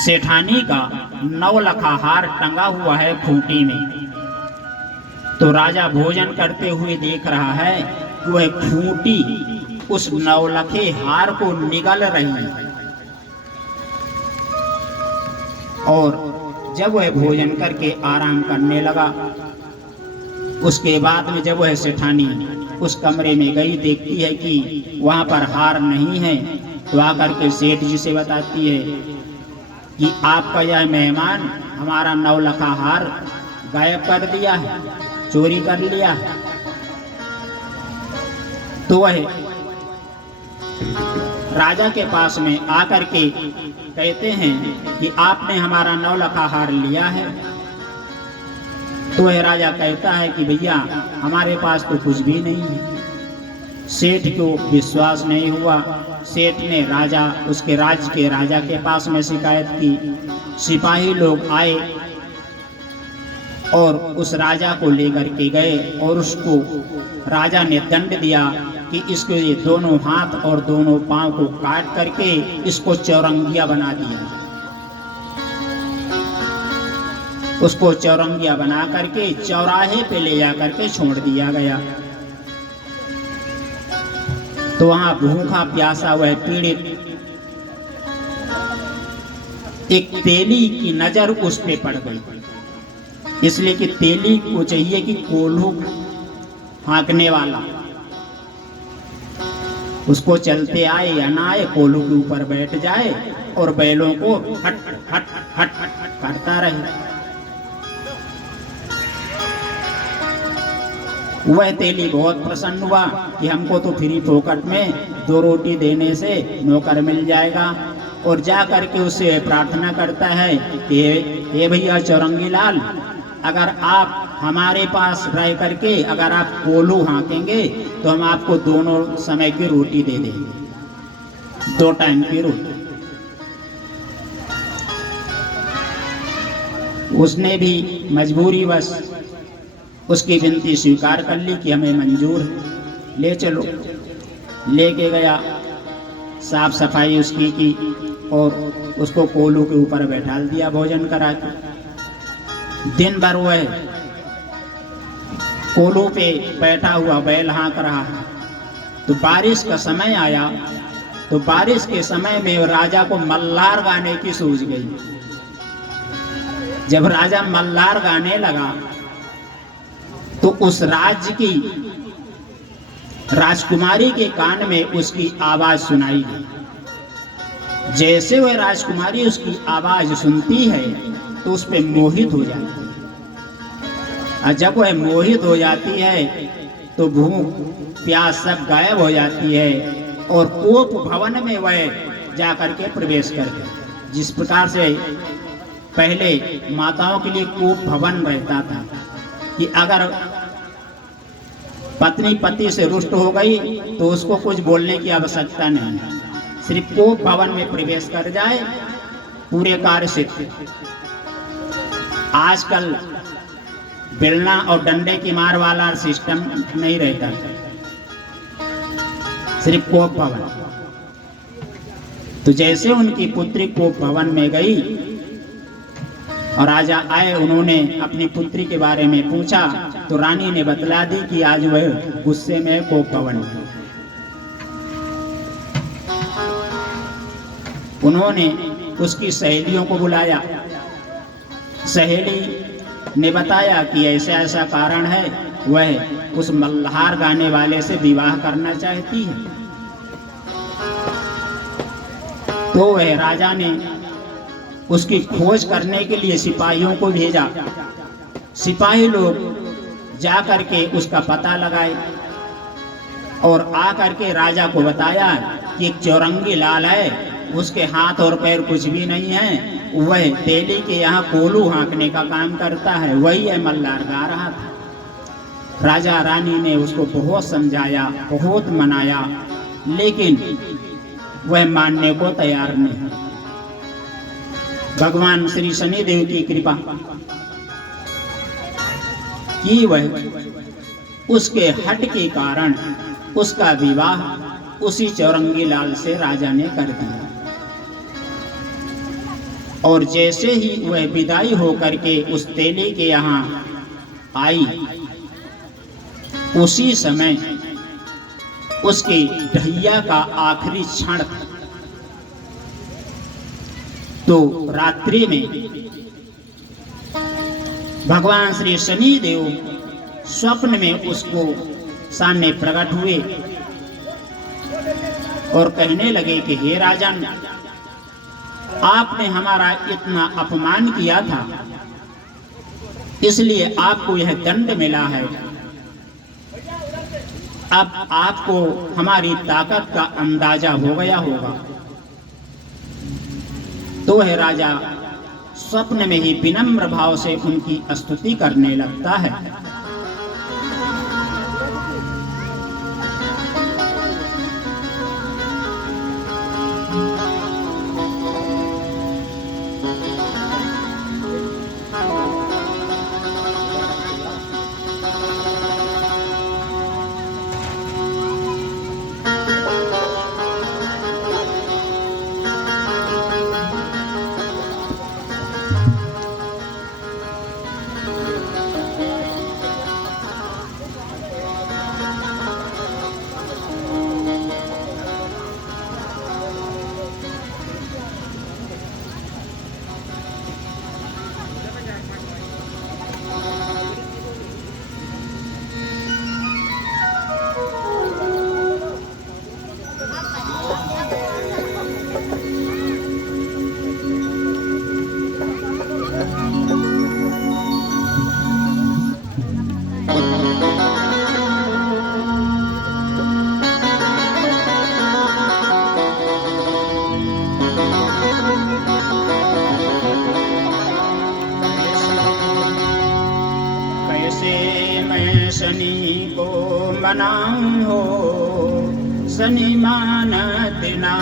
सेठानी का 9 लखा हार टंगा हुआ है खूंटी में। तो राजा भोजन करते हुए देख रहा है कि वह खूंटी उस 9 लखे हार को निगल रही है। और जब वह भोजन करके आराम करने लगा, उसके बाद में जब वह सेठानी उस कमरे में गई, देखती है कि वहां पर हार नहीं है, तो आकर के सेठ जी से बताती है कि आपका यह मेहमान हमारा 9 लखा हार गायब कर दिया है, चोरी कर लिया है। तो वह राजा के पास में आकर के कहते हैं कि आपने हमारा 9 लखा हार लिया है। तो वह राजा कहता है कि भैया हमारे पास तो कुछ भी नहीं है। सेठ को विश्वास नहीं हुआ। सेठ ने राजा उसके राज्य के राजा के पास में शिकायत की। सिपाही लोग आए और उस राजा को लेकर के गए और उसको राजा ने दंड दिया कि इसके ये दोनों हाथ और दोनों पांव को काट करके इसको चौरंगिया बना दिया। उसको चौरंगिया बना करके चौराहे पे ले जा करके छोड़ दिया गया। तो वहां भूखा प्यासा वह पीड़ित एक तेली की नजर उस पे पड़ गई, इसलिए कि तेली को चाहिए कि कोल्हू हाँकने वाला उसको चलते आए या ना आए, कोल्हू के ऊपर बैठ जाए और बैलों को हट हट हट हट करता रहे। वह तेली बहुत प्रसन्न हुआ कि हमको तो फ्री फोकट में 2 रोटी देने से नौकर मिल जाएगा, और जा करके उससे प्रार्थना करता है कि हे भैया चौरंगी लाल, अगर आप हमारे पास रह करके अगर आप कोल्हू हाँकेंगे तो हम आपको दोनों समय की रोटी दे देंगे, 2 टाइम की रोटी। उसने भी मजबूरीवश उसकी विनती स्वीकार कर ली कि हमें मंजूर है, ले चलो। लेके गया, साफ सफाई उसकी की और उसको कोल्हू के ऊपर बैठा दिया भोजन करा के। दिन भर वह कोल्हू पे बैठा हुआ बैल हाँक रहा है। तो बारिश का समय आया, तो बारिश के समय में राजा को मल्हार गाने की सूझ गई। जब राजा मल्हार गाने लगा तो उस राज्य की राजकुमारी के कान में उसकी आवाज सुनाई दी। जैसे वह राजकुमारी उसकी आवाज सुनती है तो उस पे मोहित हो जाती है, और जब वह मोहित हो जाती है तो भूख प्यास सब गायब हो जाती है और कोप भवन में वह जाकर के प्रवेश कर गई। जिस प्रकार से पहले माताओं के लिए कोप भवन रहता था कि अगर पत्नी पति से रुष्ट हो गई तो उसको कुछ बोलने की आवश्यकता नहीं, सिर्फ कोप भवन में प्रवेश कर जाए, पूरे कार्य सिद्ध। आजकल बेलना और डंडे की मार वाला सिस्टम नहीं रहता, सिर्फ कोप भवन। तो जैसे उनकी पुत्री कोप भवन में गई और राजा आए, उन्होंने अपनी पुत्री के बारे में पूछा तो रानी ने बतला दी कि आज वह गुस्से में कोप भवन में। उन्होंने उसकी सहेलियों को बुलाया। सहेली ने बताया कि ऐसा ऐसा कारण है, वह उस मल्हार गाने वाले से विवाह करना चाहती है। तो वह राजा ने उसकी खोज करने के लिए सिपाहियों को भेजा। सिपाही लोग जा करके उसका पता लगाए और आ करके राजा को बताया कि एक चौरंगी लाल है, उसके हाथ और पैर कुछ भी नहीं है, वह तेली के यहाँ कोल्हू हाँकने का काम करता है, वही है मल्हार गा रहा था। राजा रानी ने उसको बहुत समझाया, बहुत मनाया, लेकिन वह मानने को तैयार नहीं। भगवान श्री शनिदेव की कृपा कि वह उसके हट के कारण उसका विवाह उसी चौरंगी लाल से राजा ने कर दिया। और जैसे ही वह विदाई होकर के उस तेली के यहाँ आई, उसी समय उसके ढैया का आखिरी क्षण था। तो रात्रि में भगवान श्री शनि देव स्वप्न में उसको सामने प्रकट हुए और कहने लगे कि हे राजन, आपने हमारा इतना अपमान किया था, इसलिए आपको यह दंड मिला है। अब आपको हमारी ताकत का अंदाजा हो गया होगा। तो वह राजा स्वप्न में ही विनम्र भाव से उनकी स्तुति करने लगता है। मैं शनि को मनाऊं हो, शनि मानत ना।